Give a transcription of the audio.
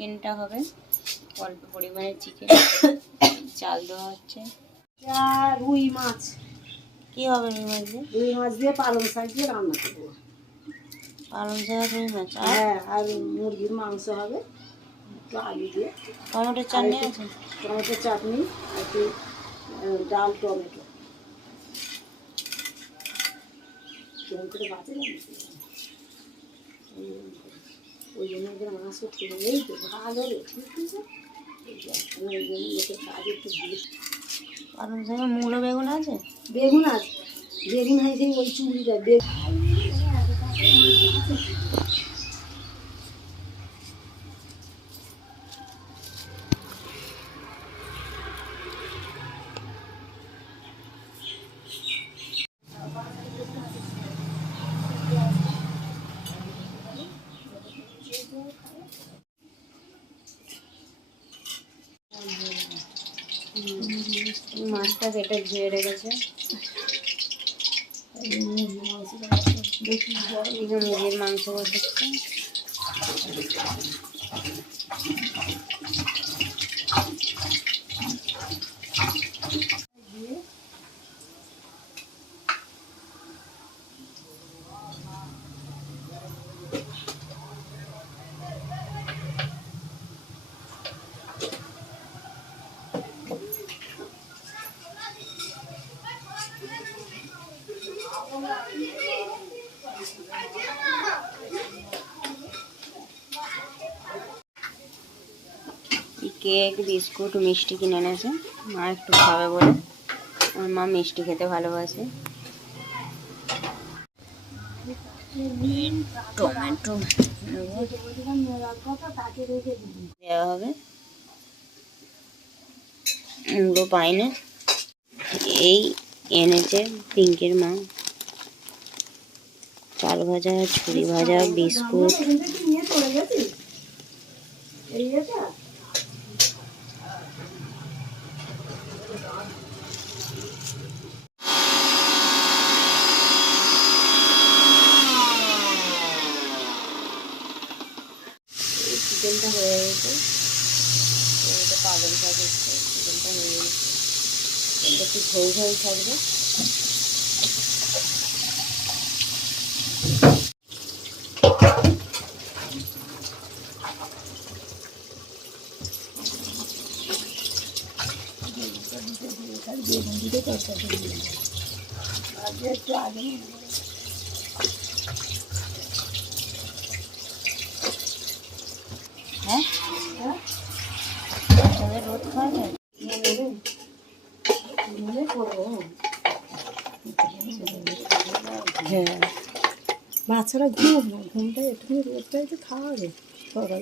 চিকেনটা হবে, অল্প পরিমাণে চিকেন চাল দেওয়া হচ্ছে। রুই মাছ। কি হবে রুই মাছ দিয়ে? রুই মাছ দিয়ে পালং শাক দিয়ে রান্না করবো। পালং শাক রুই মাছ, হ্যাঁ, আর মুরগির মাংস হবে, একটু আলু দিয়ে। টমেটোর চাটনি আছে? টমেটোর চাটনি, একটু ডাল, টমেটো কেমন করে বাঁচে ওই জন্য এদের মাংস ঠিক নেই তো, ভালো রে, ঠিক আছে। ওই জন্য লোকের কাজ একটু বেশি। পালং শাকের মূলো বেগুন আছে? বেগুন আছে, বেগুন হয় সেই ওই চুড়িটা বেগুন। মাছটা কেটে ধুয়ে রেখেছে। মুরগির মাংস বসাচ্ছে। কেক, বিস্কুট, মিষ্টি কিনে এনেছে মা একটু খাবে বলে। আমার মা মিষ্টি খেতে ভালোবাসে। টমেটো দেওয়া হবে। মুড়ো পাইনে এই এনেছে পিঙ্কির মা। চাল ভাজা, ছুরি ভাজা, বিস্কুট। চিকেনটা হয়ে গেছে, পালং শাক হচ্ছে। চিকেনটা হয়ে গেছে, চিকেনটা একটু ঝোল ঝোল থাকবে। হ্যাঁ, রোদ খাওয়া যায়। হ্যাঁ, বাচ্চারা ঘুম, ঘুমটা একটু রোদটা একটু খাওয়াবে সকালে।